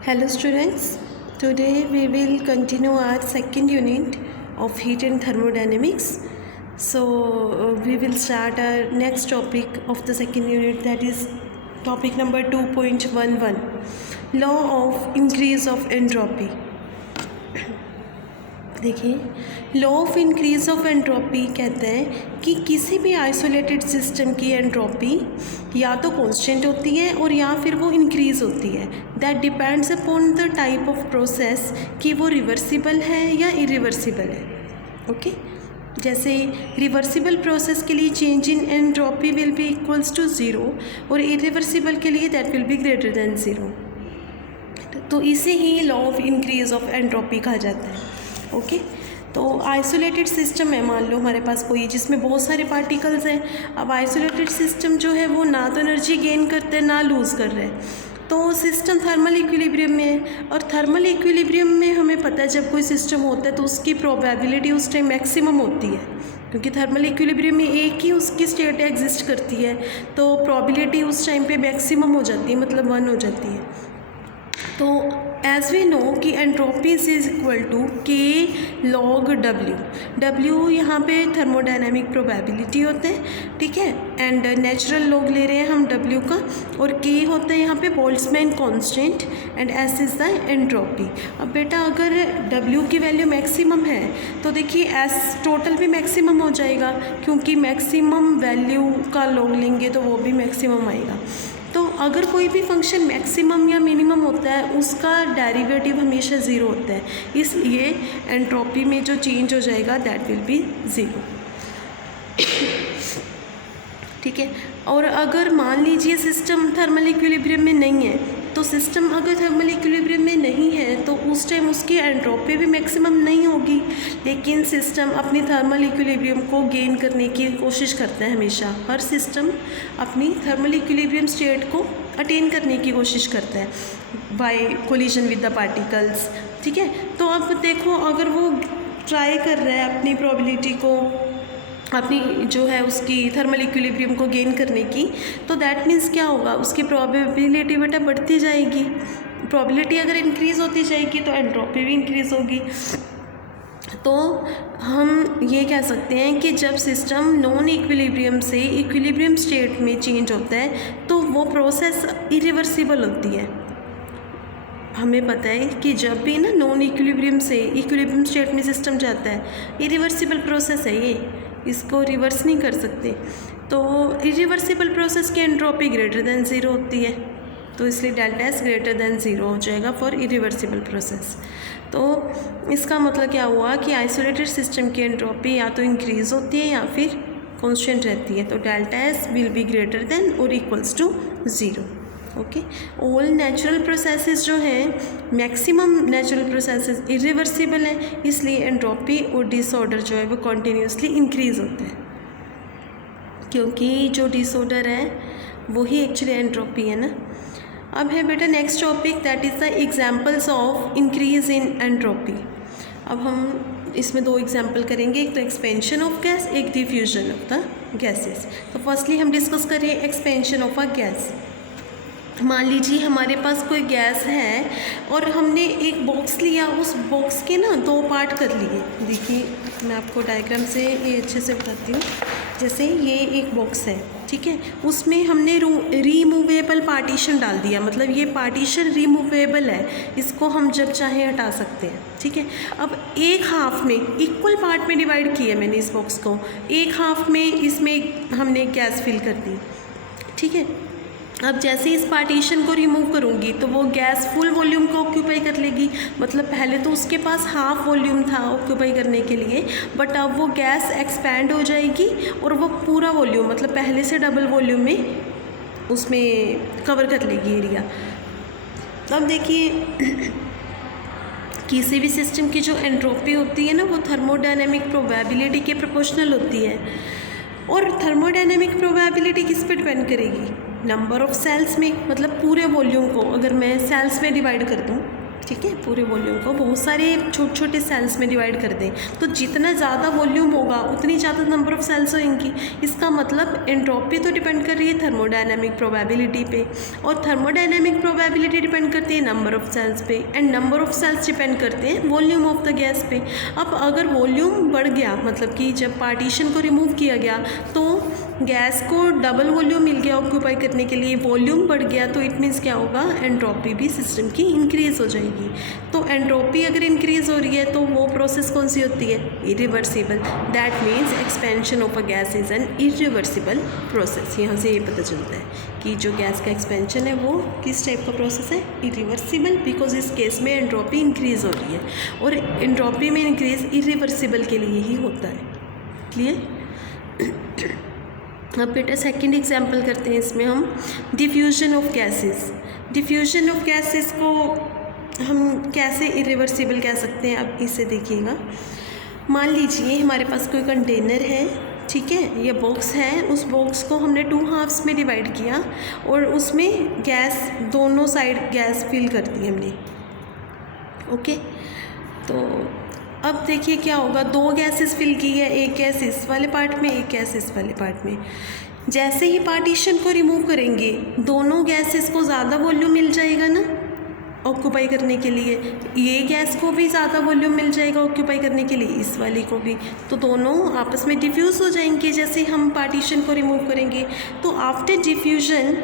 Hello students, today we will continue our second unit of heat and thermodynamics. So we will start our next topic of the second unit, that is topic number 2.11, law of increase of entropy. देखिए, law of increase of entropy कहते हैं कि किसी भी isolated system की entropy या तो constant होती है और या फिर वो इंक्रीज़ होती है. That depends upon the type of process कि वो रिवर्सिबल है या इरिवर्सिबल है. ओके, जैसे रिवर्सिबल प्रोसेस के लिए change in entropy will be equals to zero और इरिवर्सिबल के लिए that will be greater than zero. तो इसे ही law of increase of entropy कहा जाता है. ओके, तो आइसोलेटेड सिस्टम है, मान लो हमारे पास कोई जिसमें बहुत सारे पार्टिकल्स हैं. अब आइसोलेटेड सिस्टम जो है वो ना तो एनर्जी गेन करते हैं ना लूज़ कर रहे हैं, तो सिस्टम थर्मल इक्विलिब्रियम में है. और थर्मल इक्विलिब्रियम में हमें पता है जब कोई सिस्टम होता है तो उसकी प्रोबेबिलिटी उस टाइम मैक्सिमम होती है, क्योंकि थर्मल इक्विलिब्रियम में एक ही उसकी स्टेट एग्जिस्ट करती है, तो प्रोबेबिलिटी उस टाइम पे मैक्सिमम हो जाती है, मतलब 1 हो जाती है. तो एज वी नो कि एंट्रोपी इज इक्वल टू के लॉग डब्ल्यू. डब्ल्यू यहाँ पे थर्मोडायनामिक प्रोबेबिलिटी होते हैं, ठीक है, एंड नेचुरल लॉग ले रहे हैं हम डब्ल्यू का, और के होता है यहाँ पे Boltzmann constant and S is the entropy. अब बेटा अगर डब्ल्यू की वैल्यू मैक्सिमम है तो देखिए एस टोटल भी मैक्सिमम हो जाएगा, क्योंकि मैक्सिमम वैल्यू का लॉग लेंगे तो वो भी मैक्सिमम आएगा. तो अगर कोई भी फंक्शन मैक्सिमम या मिनिमम होता है उसका डेरिवेटिव हमेशा ज़ीरो होता है, इसलिए एंट्रोपी में जो चेंज हो जाएगा दैट विल बी ज़ीरो. ठीक है, और अगर मान लीजिए सिस्टम थर्मल इक्विलिब्रियम में नहीं है, तो सिस्टम अगर थर्मल इक्विलिब्रियम में नहीं है तो उस टाइम उसकी एंट्रोपी भी मैक्सिमम नहीं होगी, लेकिन सिस्टम अपनी थर्मल इक्विलिब्रियम को गेन करने की कोशिश करता है. हमेशा हर सिस्टम अपनी थर्मल इक्विलिब्रियम स्टेट को अटेन करने की कोशिश करता है by collision with the particles. ठीक है, तो अब देखो अगर वो ट्राई कर रहा है अपनी प्रोबेबिलिटी को, अपनी जो है उसकी थर्मल इक्विलिब्रियम को गेन करने की, तो दैट मीन्स क्या होगा, उसकी प्रोबेबिलिटी बेटा बढ़ती जाएगी. प्रोबेबिलिटी अगर इंक्रीज़ होती जाएगी तो एंट्रोपी भी इंक्रीज़ होगी. तो हम ये कह सकते हैं कि जब सिस्टम नॉन इक्विलिब्रियम से इक्विलिब्रियम स्टेट में चेंज होता है तो वो प्रोसेस इरिवर्सिबल होती है. हमें पता है कि जब भी ना नॉन इक्विलिब्रियम से इक्विलिब्रियम स्टेट में सिस्टम जाता है, इरिवर्सिबल प्रोसेस है ये, इसको रिवर्स नहीं कर सकते. तो इरिवर्सिबल प्रोसेस की एंट्रोपी ग्रेटर दैन ज़ीरो होती है, तो इसलिए delta S greater than zero हो जाएगा फॉर इरिवर्सिबल प्रोसेस. तो इसका मतलब क्या हुआ कि आइसोलेटेड सिस्टम की एंट्रोपी या तो इंक्रीज़ होती है या फिर कांस्टेंट रहती है, तो delta S will be greater than और equals to zero. Okay, all natural processes जो हैं, मैक्सिमम नेचुरल प्रोसेसेस इरिवर्सिबल हैं, इसलिए एंट्रोपी और डिसऑर्डर जो है वो कॉन्टीन्यूसली इंक्रीज़ होता है, क्योंकि जो डिसऑर्डर है वही एक्चुअली एंट्रोपी है ना. अब है बेटा next topic, that is the examples of increase in entropy. अब हम इसमें दो एग्जांपल करेंगे, एक तो एक्सपेंशन ऑफ गैस, एक डिफ्यूजन ऑफ द गैसेस. तो फर्स्टली हम डिस्कस करें एक्सपेंशन ऑफ अ गैस. मान लीजिए हमारे पास कोई गैस है और हमने एक बॉक्स लिया, उस बॉक्स के ना दो पार्ट कर लिए. देखिए मैं आपको डायग्राम से ये अच्छे से बताती हूँ. जैसे ये एक बॉक्स है, ठीक है, उसमें हमने रिमूवेबल पार्टीशन डाल दिया, मतलब ये पार्टीशन रिमूवेबल है, इसको हम जब चाहें हटा सकते हैं. ठीक है, अब एक हाफ में इक्वल पार्ट में डिवाइड किया मैंने इस बॉक्स को, एक हाफ में इसमें हमने गैस फिल कर दी. ठीक है, अब जैसे इस पार्टीशन को रिमूव करूँगी तो वो गैस फुल वॉल्यूम को ऑक्यूपाई कर लेगी, मतलब पहले तो उसके पास हाफ वॉल्यूम था ऑक्यूपाई करने के लिए, बट अब वो गैस एक्सपैंड हो जाएगी और वो पूरा वॉल्यूम, मतलब पहले से डबल वॉल्यूम में उसमें कवर कर लेगी एरिया. अब देखिए किसी भी सिस्टम की जो एंट्रोपी होती है ना वो थर्मोडायनेमिक प्रोबेबिलिटी के प्रोपोर्शनल होती है. और थर्मोडायनेमिक प्रोबेबिलिटी किस पे डिपेंड करेगी, नंबर ऑफ़ सेल्स में, मतलब पूरे वॉल्यूम को अगर मैं सेल्स में डिवाइड कर दूँ ठीक है, पूरे वॉल्यूम को बहुत सारे छोटे छोटे सेल्स में डिवाइड कर दें तो जितना ज़्यादा वॉल्यूम होगा उतनी ज़्यादा नंबर ऑफ़ सेल्स होंगी। इसका मतलब एंट्रोपी तो डिपेंड कर रही है थर्मोडायनामिक प्रोबेबिलिटी पे, और थर्मोडायनामिक प्रोबेबिलिटी डिपेंड करती है नंबर ऑफ़ सेल्स पे, and number of cells depend करते हैं वॉल्यूम ऑफ द गैस पे। अब अगर वॉल्यूम बढ़ गया, मतलब कि जब पार्टीशन को रिमूव किया गया तो गैस को डबल वॉल्यूम मिल गया ऑक्यूपाई करने के लिए, वॉल्यूम बढ़ गया, तो इट मीन्स क्या होगा, एंट्रोपी भी सिस्टम की इंक्रीज़ हो जाएगी। तो एंट्रोपी अगर इंक्रीज़ हो रही है तो वो प्रोसेस कौन सी होती है, irreversible. That means expansion of a gas is an irreversible process. यहाँ से ये पता चलता है कि जो गैस का एक्सपेंशन है वो किस टाइप का प्रोसेस है, इरिवर्सिबल, बिकॉज इस केस में एंट्रोपी इंक्रीज़ हो रही है, और एंट्रोपी में इंक्रीज़ इरिवर्सिबल के लिए ही होता है। क्लियर। अब बेटा सेकंड एग्जांपल करते हैं, इसमें हम diffusion of gases. Diffusion of gases को हम कैसे इरिवर्सिबल कह सकते हैं, अब इसे देखिएगा। मान लीजिए हमारे पास कोई कंटेनर है, ठीक है, ये बॉक्स है, उस बॉक्स को हमने 2 हाफ्स में डिवाइड किया और उसमें गैस, दोनों साइड गैस फिल कर दी हमने। ओके, तो अब देखिए क्या होगा, 2 गैसेस फिल की है, एक गैस इस वाले पार्ट में, एक गैस इस वाले पार्ट में। जैसे ही पार्टीशन को रिमूव करेंगे दोनों गैसेस को ज़्यादा वॉल्यूम मिल जाएगा ना ऑक्यूपाई करने के लिए, ये गैस को भी ज़्यादा वॉल्यूम मिल जाएगा ऑक्यूपाई करने के लिए, इस वाली को भी, तो दोनों आपस में डिफ्यूज़ हो जाएंगे जैसे हम पार्टीशन को रिमूव करेंगे। तो आफ्टर डिफ्यूजन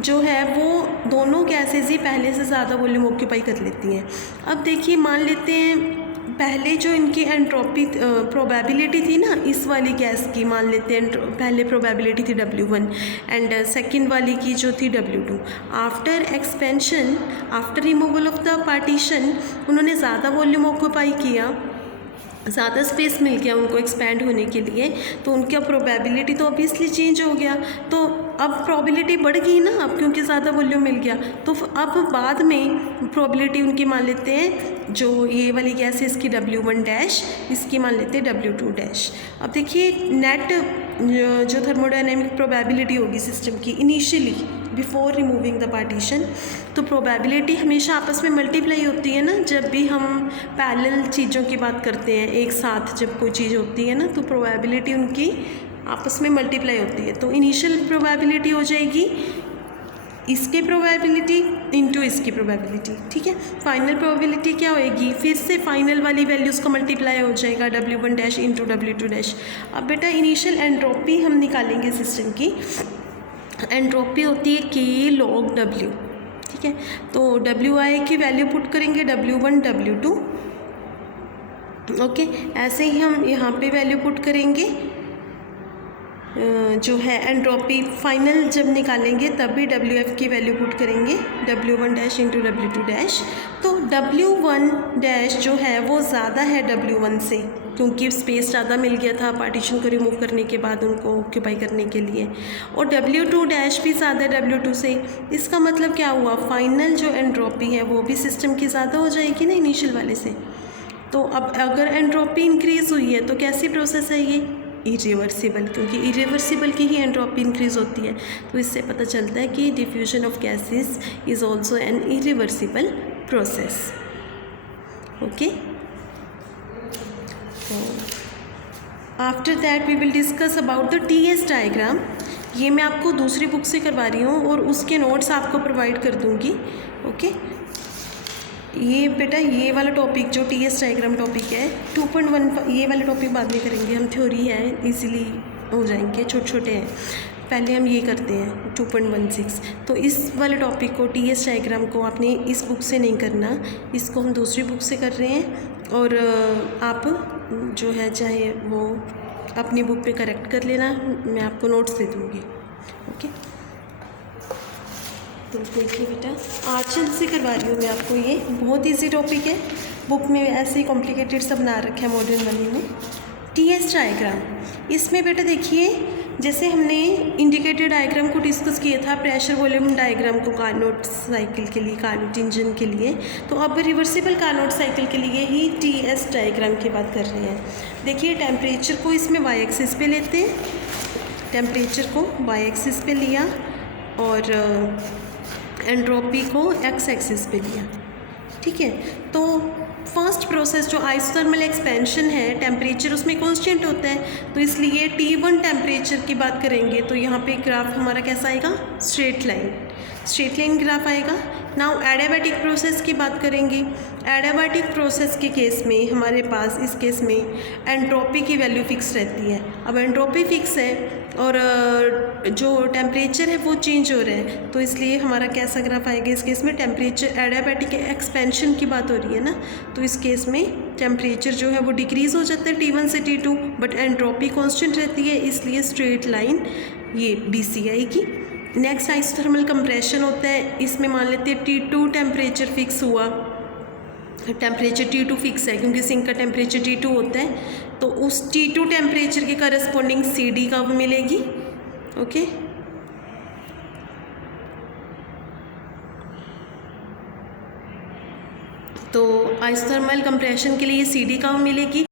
जो है वो दोनों गैसेस ही पहले से ज़्यादा वॉल्यूम ऑक्यूपाई कर लेती हैं। अब देखिए मान लेते हैं पहले जो इनकी एंट्रोपी प्रोबेबिलिटी थी ना इस वाली गैस की, मान लेते हैं पहले प्रोबेबिलिटी थी W1 एंड सेकंड वाली की जो थी W2। After expansion, after removal of the partition, उन्होंने ज़्यादा वॉल्यूम ऑक्यूपाई किया, ज़्यादा स्पेस मिल गया उनको एक्सपैंड होने के लिए, तो उनका प्रोबेबिलिटी तो ऑब्वियसली चेंज हो गया। तो अब प्रोबेबिलिटी बढ़ गई ना, अब क्योंकि ज़्यादा वॉल्यूम मिल गया, तो अब बाद में प्रोबेबिलिटी उनकी मान लेते हैं, जो ये वाली गैस है इसकी W1 डैश, इसकी मान लेते हैं W2 डैश। अब देखिए नेट जो थर्मोडायनेमिक प्रोबेबिलिटी होगी सिस्टम की initially before removing the partition, तो प्रोबेबिलिटी हमेशा आपस में मल्टीप्लाई होती है ना, जब भी हम पैरेलल चीज़ों की बात करते हैं, एक साथ जब कोई चीज़ होती है ना, तो प्रोबेबिलिटी उनकी आपस में मल्टीप्लाई होती है। तो इनिशियल प्रोबेबिलिटी हो जाएगी इसकी प्रोबेबिलिटी इंटू इसकी प्रोबेबिलिटी, ठीक है। फाइनल प्रोबेबिलिटी क्या होएगी, फिर से फाइनल वाली वैल्यूज़ का मल्टीप्लाई हो जाएगा W1 dash into W2 dash. अब बेटा इनिशियल एंट्रोपी हम निकालेंगे सिस्टम की, एंट्रोपी होती है K log W, ठीक है। तो WI की वैल्यू पुट करेंगे W1 W2, ओके। ऐसे ही हम यहाँ पे वैल्यू पुट करेंगे, जो है एंट्रोपी फाइनल जब निकालेंगे तब भी WF की वैल्यू पुट करेंगे W1 dash into W2 dash. तो W1 डैश जो है वो ज़्यादा है W1 से, क्योंकि स्पेस ज़्यादा मिल गया था पार्टीशन को रिमूव करने के बाद उनको ऑक्यूपाई करने के लिए, और W2 डैश भी ज़्यादा W2 से। इसका मतलब क्या हुआ, फाइनल जो एंट्रोपी है वो भी सिस्टम की ज़्यादा हो जाएगी ना इनिशियल वाले से। तो अब अगर एंट्रोपी इंक्रीज़ हुई है तो कैसी प्रोसेस है ये, इरिवर्सिबल, क्योंकि इरिवर्सिबल की ही एंट्रोपी इंक्रीज़ होती है। तो इससे पता चलता है कि diffusion of gases is also an irreversible process, okay. After that we will discuss about the TS diagram. ये मैं आपको दूसरी बुक से करवा रही हूँ और उसके नोट्स आपको प्रोवाइड कर दूँगी, ओके। ये बेटा ये वाला टॉपिक जो TS डायग्राम टॉपिक है 2.1, ये वाला टॉपिक बाद में करेंगे हम, थ्योरी है इजीली हो जाएंगे, छोटे छोटे हैं। पहले हम ये करते हैं 2.16। तो इस वाले टॉपिक को TS डायग्राम को आपने इस बुक से नहीं करना, इसको हम दूसरी बुक से कर रहे हैं, और आप जो है चाहे वो अपनी बुक पे करेक्ट कर लेना, मैं आपको नोट्स दे दूँगी, ओके। तो देखिए बेटा आर्चन से करवा रही हूँ मैं आपको, ये बहुत इजी टॉपिक है, बुक में ऐसे ही कॉम्प्लिकेटेड सब बना रखा है मॉडर्न वाले में। TS डायग्राम, इसमें बेटा देखिए जैसे हमने इंडिकेटर डायग्राम को डिस्कस किया था, प्रेशर वॉल्यूम डायग्राम को कार्नोट साइकिल के लिए, कार्नोट इंजन के लिए, तो अब रिवर्सिबल कार्नोट साइकिल के लिए ही TS डायग्राम की बात कर रहे हैं। देखिए टेम्परेचर को इसमें Y एक्सिस पे लेते हैं, टेम्परेचर को Y एक्सिस पे लिया और एंट्रोपी को X एक्सिस पे लिया, ठीक है। तो फर्स्ट प्रोसेस जो आइसोथर्मल एक्सपेंशन है, टेम्परेचर उसमें कांस्टेंट होता है, तो इसलिए T1 टेम्परेचर की बात करेंगे तो यहाँ पे ग्राफ हमारा कैसा आएगा, स्ट्रेट लाइन ग्राफ आएगा। नाउ एडियाबैटिक प्रोसेस की बात करेंगे। एडियाबैटिक प्रोसेस के केस में हमारे पास इस केस में एंट्रोपी की वैल्यू फिक्स रहती है। अब एंट्रोपी फिक्स है और जो टेम्परेचर है वो चेंज हो रहा है, तो इसलिए हमारा कैसा ग्राफ आएगा इस केस में, टेम्परेचर एडियाबैटिक एक्सपेंशन की बात हो रही है ना, तो इस केस में टेम्परेचर जो है वो डिक्रीज़ हो जाता है T1 से T2, बट एंट्रोपी कांस्टेंट रहती है, इसलिए स्ट्रेट लाइन ये BC आएगी। नेक्स्ट आइसोथर्मल कंप्रेशन होता है, इसमें मान लेते हैं T2 टेम्परेचर फिक्स हुआ, टेम्परेचर T2 फिक्स है क्योंकि सिंक का टेम्परेचर T2 होता है, तो उस T2 टेम्परेचर के करस्पॉन्डिंग CD कब मिलेगी, ओके। तो आइसोथर्मल कंप्रेशन के लिए CD कब मिलेगी,